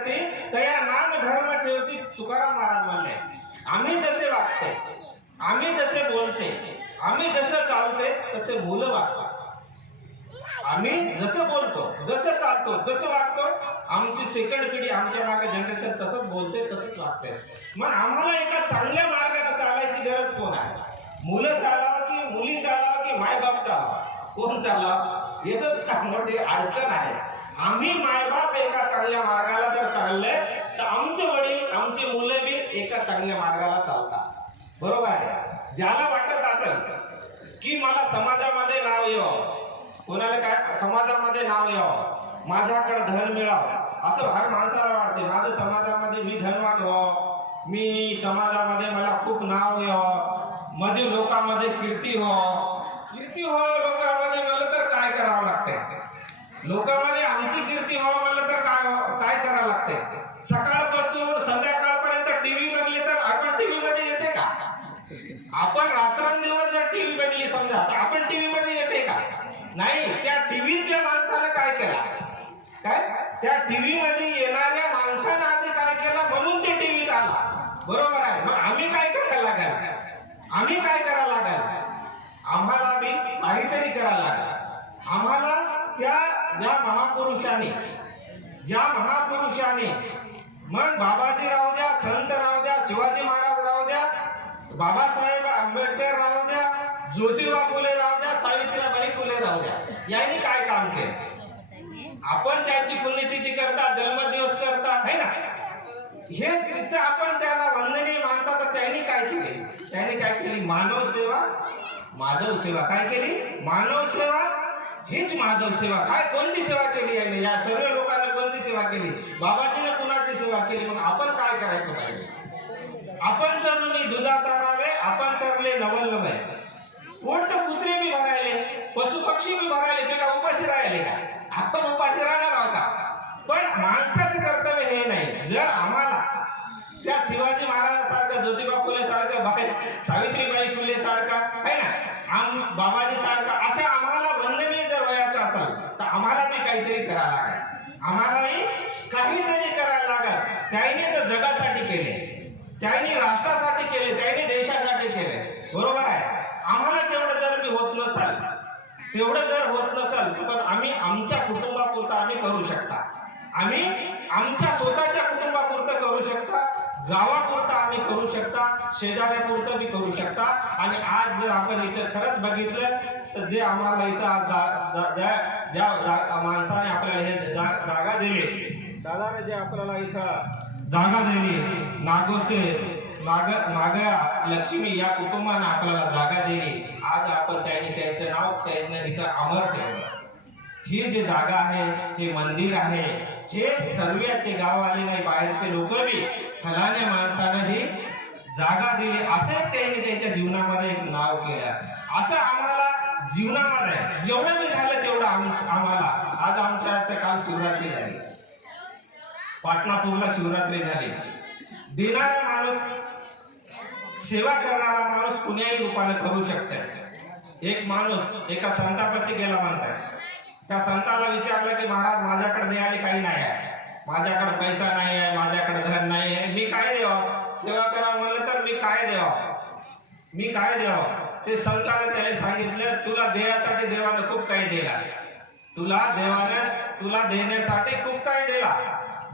करते तया नाम धर्म ठेवती तुकाराम महाराज म्हणले. आम्ही जसे वागते, आम्ही जसे बोलते, आम्ही जसं चालते तसे मुलं वागतात. आम्ही जसं बोलतो, जसं चालतो, जसं वागतो, आमची सेकंड पिढी, आमच्या मागे जनरेशन तसंच बोलते, तसंच वागते. मग आम्हाला एका चांगल्या मार्गाने चालायची गरज कोण आहे? मुलं चालावं की मुली चालावं की मायबाप चालावं? कोण चालावं? येतच का मोठी अडचण आहे. आम्ही मायबाप एका चांगल्या मार्गाला जर चालले तर आमचे वडील, आमची मुलं बी एका चांगल्या मार्गाला चालतात. बरोबर आहे. ज्याला वाटत असेल की मला समाजामध्ये नाव यावं, कोणाला काय समाजामध्ये नाव यावं, माझ्याकडे धन मिळावं, असं हर माणसाला वाटते. माझं समाजामध्ये मी धनवान व्हावं, मी समाजामध्ये मला खूप नाव यावं, माझी लोकांमध्ये कीर्ती व्हावं. कीर्ती व्हावं लोकांमध्ये म्हणलं तर काय करावं लागते? लोकांमध्ये आमची कीर्ती व्हावं म्हणलं तर काय करावं लागते? सकाळपासून संध्याकाळपर्यंत टीव्ही बघली तर आपण टीव्ही मध्ये येते का? आपण रात्रंदिवस जर टीव्ही बघली समजा तर आपण टीव्ही मध्ये येते का? नाही. त्या टीव्हीतल्या माणसानं काय केला? काय त्या टीव्ही मध्ये येणाऱ्या माणसानं आधी काय केला म्हणून ते टीव्हीत आला. बरोबर आहे. मग आम्ही काय करायला लागेल? आम्ही काय करायला लागेल? आम्हाला बी काहीतरी करायला लागेल. आम्हाला ज्या महापुरुषाने मग बाबाजी राहू द्या, संत राहू द्या, शिवाजी महाराज राहू द्या, बाबासाहेब आंबेडकर राहू द्या, ज्योतिबा फुले राहू द्या, सावित्रीबाई फुले राहू द्या, यांनी काय काम केलं? आपण त्याची पुण्यतिथी करता, जन्मदिवस करता, है ना? हे तिथे आपण त्याला वंदनीय मानता. तर त्यांनी काय केले? त्यांनी काय केली? मानव सेवा, माधव सेवा. काय केली? मानव सेवा हीच माधव सेवा. काय कोणती सेवा केली याने? या सर्व लोकांना कोणती सेवा केली? बाबाजीने कुणाची सेवा केली? मग आपण काय करायचं पाहिजे? आपण तर मी दुधा तारावे, आपण तरले नवल नवे. पोट तर कुत्रे बी भरायले, पशु पक्षी बी भरायले, ते का उपाशी राहिले का? आपण उपाशी राहणार आहोत का? पण माणसाचं कर्तव्य हे नाही. जर आम्हाला त्या शिवाजी महाराजासारखं, ज्योतिबा फुले सारखं, सावित्रीबाई फुले सारखं, है ना, बाबाजी सारखं असं आम्हाला वंदनीय जर व्हायचं असेल तर आम्हाला बी काहीतरी करायला लागेल. आम्हालाही काहीतरी करायला लागेल. त्यांनी तर जगासाठी केले, त्यांनी राष्ट्रासाठी केले, त्यांनी देशासाठी केले. बरोबर आहे. आम्हाला तेवढं जर मी होत नसेल, तेवढं जर होत नसेल तर पण आम्ही आमच्या कुटुंबापुरतं आम्ही करू शकता. आम्ही आमच्या स्वतःच्या कुटुंबापुरतं करू शकता, गावापुरतं आम्ही करू शकता, शेजाऱ्यापुरतं बी करू शकता. आणि आज जर आपण इथं खरंच बघितलं तर जे आम्हाला इथं ज्या माणसाने आपल्याला हे जागा दिली, दादाने जे आपल्याला इथं जागा दिली, नागा लक्ष्मी या कुटुंबाने आपल्याला जागा दिली. आज आपण त्याचं नाव त्यांना इथं अमर ठेवलं. ही जी जागा आहे, हे मंदिर आहे, हे सर्वचे गाववाले नाही, बाहेरचे लोक बी फलाण्या माणसानं ही जागा दिली असे त्यांनी त्यांच्या जीवनामध्ये एक नाव केलं. असं आम्हाला जीवनामध्ये जेवढं मी झालं तेवढं आम्हाला. आज आमच्या काल शिवरात्री झाली, पाटणापूरला शिवरात्री झाली. देणारा माणूस, सेवा करणारा माणूस कुण्याही रूपाने करू शकते. एक माणूस एका संतापाशी गेला म्हणतात. त्या संताला विचारलं की महाराज माझ्याकडे द्यायला काही नाही आहे, माझ्याकडे पैसा नाही आहे, माझ्याकडे धन नाही आहे, मी काय द्यावं? सेवा करा म्हणलं तर मी काय द्यावं? मी काय द्यावं? ते संताने त्याला सांगितलं, तुला देण्यासाठी देवानं खूप काही दिला, तुला देण्यासाठी खूप काही दिला.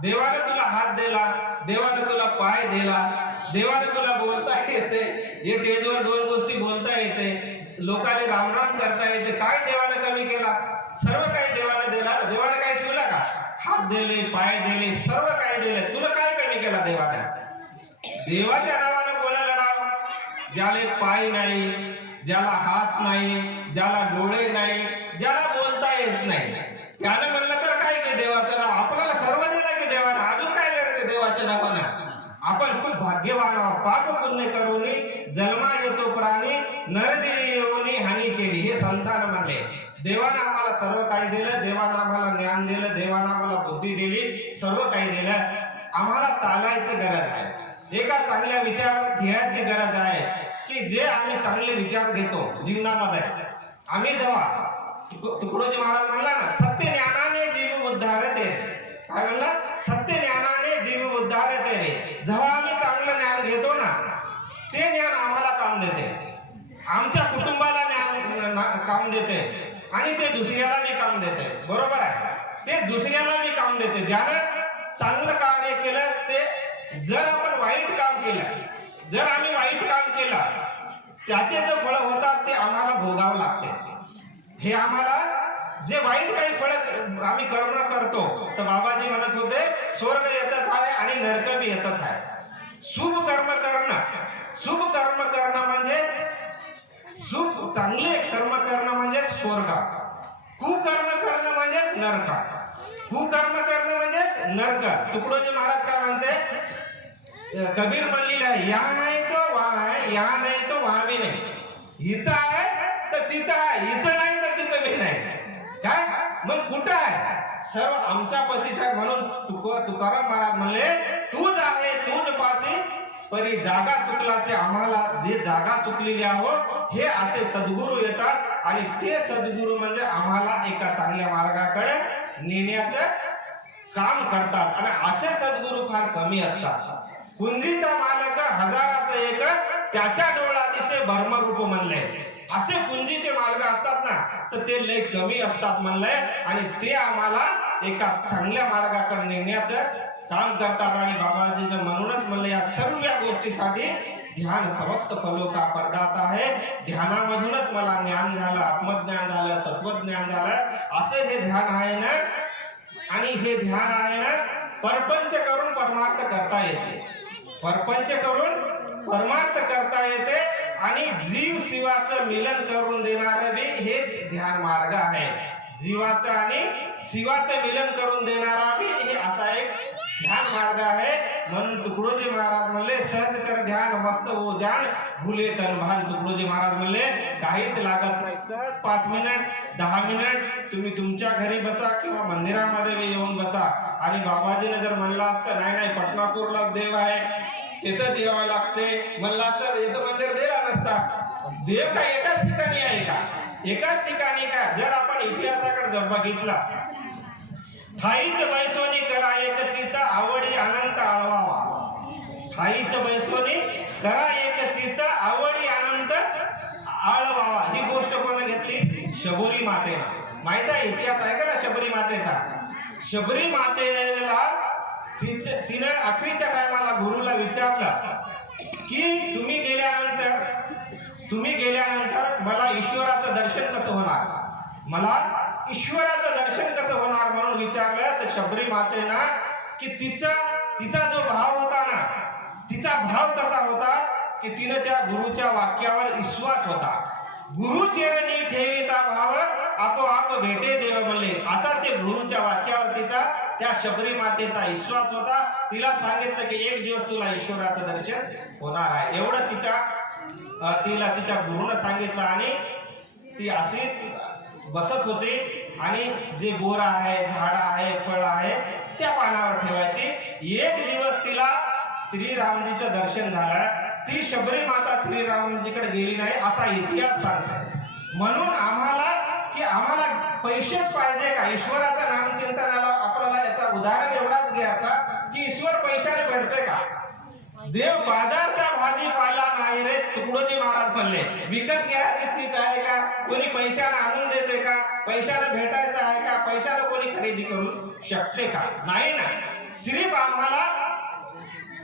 देवानं तुला हात दिला, देवानं तुला पाय दिला, देवानं तुला बोलता येते, हे स्टेजवर 2 गोष्टी बोलता येते, लोकांनी रामराम करता येते. काय देवानं कमी केला? सर्व काही देवानं दिला. देवानं काय ठेवलं का? हात दिले, पाय दिले, सर्व काही दिले. तुला काय कमी केला देवानं? देवाच्या नावानं कोणाला डाव? ज्याला पाय नाही, ज्याला हात नाही, ज्याला डोळे नाही, ज्याला बोलता येत नाही, त्यानं म्हणलं तर काय की देवाचं नाव? आपल्याला सर्व दिलं की देवानं, अजून काय लागते देवाच्या नावानं? आपण खूप भाग्यवान आहोत. पाप पुण्य करूनी जन्मा येतो प्राणी, नरदेवी येऊनी हानी केली, हे संतान म्हणले. देवानं आम्हाला सर्व काही दिलं, देवानं आम्हाला ज्ञान दिलं, देवानं आम्हाला बुद्धी दिली, सर्व काही दिलं. आम्हाला चालायची गरज आहे, एका चांगल्या विचार घ्यायची गरज आहे की जे आम्ही चांगले विचार घेतो जीवनामध्ये. आम्ही जेव्हा तुकडोजी महाराज म्हणला ना, सत्य ज्ञानाने जीव उद्धारते. काय म्हणला? सत्य ज्ञानाने आणि ते दुसऱ्याला मी काम देते, बरोबर आहे, ते दुसऱ्याला मी काम देते. ध्यान चांगलं कार्य केलं ते, जर आपण वाईट काम केलं, जर आम्ही वाईट काम केलं, त्याचे जे फळ होतात ते आम्हाला भोगावं लागते. हे आम्हाला जे वाईट काही फळ आम्ही कर्म करतो, तर बाबाजी म्हणत होते स्वर्ग येतच आहे आणि नरक बी येतच आहे. शुभ कर्म करणं, शुभ कर्म करणं म्हणजेच शुभ चांगले कर्म करणं म्हणजे स्वर्ग, कुकर्म करणं म्हणजेच नरक, कुकर्म करणं म्हणजेच नरक. तुकडोजी महाराज काय म्हणते, कबीर म्हणलेलं आहे, या आहे तो वहा आहे, या नाही तो वहा बी नाही, इथं आहे तर तिथं आहे, इथं नाही तर तिथं बी नाही. काय मग कुठं आहे? सर्व आमच्या पाशीच आहे. म्हणून तुकाराम महाराज म्हणले, तूच आहे तूच पाशी, परी जागा चुकलासे. आम्हाला जे जागा चुकलेली आहो हे असे सद्गुरू येतात आणि ते सद्गुरू म्हणजे आम्हाला एका चांगल्या मार्गाकडे नेण्याचं काम करतात. आणि असे सद्गुरू फार कमी असतात. कुंजीचा मालक हजारात एक, त्याच्या डोळा दिसे भरमरूप म्हणले. असे कुंजीचे मार्ग असतात ना, तर ते लय कमी असतात म्हणलंय. आणि ते आम्हाला एका चांगल्या मार्गाकडे नेण्याचं काम करतात. आणि बाबाजीने म्हणूनच म्हणलं, या सर्व गोष्टीसाठी ध्यान समस्त फलो का प्रदाता आहे. ध्यानामधूनच मला ज्ञान झालं, आत्मज्ञान झालं, तत्वज्ञान झालं. असे हे ध्यान आहे ना. आणि हे ध्यान आहे ना, परपंच करून परमार्थ करता येते, परपंच करून परमार्थ करता येते. आणि जीव शिवाचं मिलन करून देणारे बी हेच ध्यान मार्ग आहे. जीवाचं आणि शिवाचं मिलन करून देणारा बी हे असा एक ध्यान मार्ग आहे. म्हणून तुकडोजी महाराज म्हणले, सहज कर ध्यान मस्त हो जान, भुले तन भान. तुकडोजी महाराज म्हणले, काहीच लागत नाही, सहज 5 मिनिट 10 मिनिट तुम्ही तुमच्या घरी बसा किंवा मंदिरामध्ये येऊन बसा. आणि बाबाजीने जर म्हणलं असतं, नाही नाही पटनापूरला देव आहे तिथंच यावं लागते, म्हणलं असतं इथं मंदिर दिला नसता. देव काय एकाच ठिकाणी आहे का? एकाच ठिकाणी का? जर आपण इतिहासाकडे जर बघितला, ठाईच बैसोनी करा एक चित्त, आवडी अनंत आळवावा. ठाईच बैसोनी करा एक चित्त, आवडी अनंत आळवावा. ही गोष्ट कोण घेतली? शबरी मातेनं. माहित आहे इतिहास आहे का ना शबरी मातेचा? शबरी मातेला तिने अखेरच्या टायमाला गुरुला विचारलं की तुम्ही गेल्यानंतर मला ईश्वराचं दर्शन कसं होणार, मला ईश्वराचं दर्शन कसं होणार म्हणून विचारलं. तर शबरी मातेना की तिचा जो भाव होता ना, तिचा भाव कसा होता की तिने त्या गुरुच्या वाक्यावर विश्वास होता. गुरु चरणी ठेविता भाव, आपोआप भेटे देव म्हणले. असा ते गुरुच्या वाक्यावर त्या शबरी मातेचा विश्वास होता. तिला सांगितलं की एक दिवस तुला ईश्वराचं दर्शन होणार आहे, एवढं तिला तिच्या गुरुनं सांगितलं. आणि ती अशीच बसत होती आणि जे बोर आहे, झाड आहे, फळ आहे त्या पानावर ठेवायची. एक दिवस तिला श्रीरामजीचं दर्शन झालं. ती शबरी माता श्रीरामजीकडे गेली नाही असा इतिहास सांगतो. म्हणून आम्हाला पैसेच पाहिजे का? ईश्वराचं नामचिंतनाला आपल्याला याचा उदाहरण एवढाच घ्यायचा की ईश्वर पैशाने भेटते का? देव बाजारचा भाजीपाला नाही रे. तुकडोजी महाराज म्हणले, विकत घ्यायची चीज आहे का? कोणी पैशाने आणून देते का? पैशाने भेटायचं आहे का? पैशाने कोणी खरेदी करू शकते का? नाही ना. सिर्फ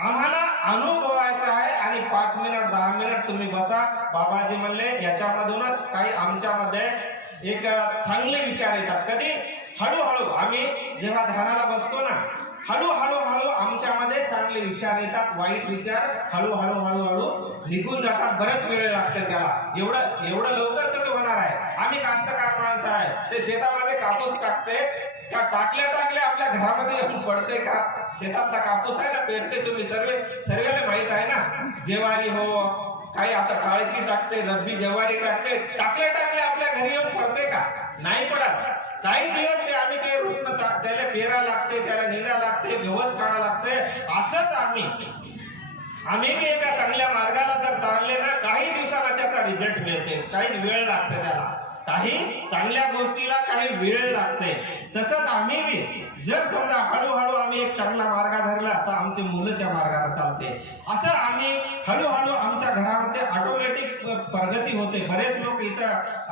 आम्हाला अनुभवायचं आहे. आणि 5 मिनिट 10 मिनिट तुम्ही बसा. बाबाजी म्हणले, याच्यामधूनच काही आमच्यामध्ये एक चांगले विचार येतात. कधी? हळूहळू आम्ही जेव्हा ध्यानाला बसतो ना, हळूहळू आमच्यामध्ये चांगले विचार येतात. वाईट विचार हळूहळू निघून जातात. बरेच वेळ लागते त्याला. एवढं लवकर कसं होणार आहे? आम्ही कास्तकार माणसं आहे, ते शेतामध्ये कापूस टाकते, त्या टाकल्या आपल्या घरामध्ये येऊन पडते का? शेतातला कापूस आहे ना, पेरते तुम्ही सर्वेला माहित आहे ना. ज्वारी हो, काही आता टाळकी टाकते, रब्बी ज्वारी टाकते, टाकल्या आपल्या घरी येऊन पडते का? नाही पडत. काही दिवस ते आम्ही ते रूपन त्याला पेरा लागते, त्याला निंदा लागते, गवत काढा लागते. असंच आम्ही बी एका चांगल्या मार्गाला जर चालले ना, काही दिवसाला त्याचा रिझल्ट मिळते. काही वेळ लागते त्याला. काही चांगल्या गोष्टीला काही वेळ लागते. तसंच आम्ही बी जर समजा हळूहळू आम्ही एक चांगला मार्ग धरला तर आमचे मुलं त्या मार्गाने चालते. असं आम्ही हळूहळू आमच्या घरामध्ये ऑटोमॅटिक प्रगती होते. बरेच लोक इथं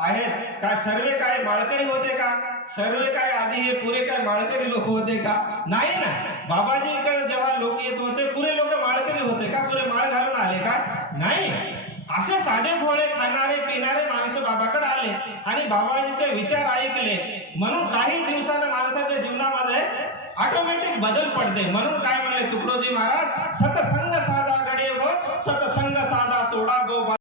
आहेत काय सर्वे काय माळकरी होते का? सर्वे काय आधी हे पुरे काय माळकरी लोक होते का? नाही ना. बाबाजी इकडे जेव्हा लोक येत होते पुरे लोक माळकरी होते का? पुरे माळ घालून आले का? नाही. असे साधे भोळे खाणारे पिणारे माणसं बाबाकडे आले आणि बाबाजीचे विचार ऐकले. म्हणून काही दिवसानं माणसाच्या जीवनामध्ये ऑटोमॅटिक बदल पडते. म्हणून काय म्हणले तुकडोजी महाराज, सतसंग साधा गडे व सतसंग साधा तोडा गो.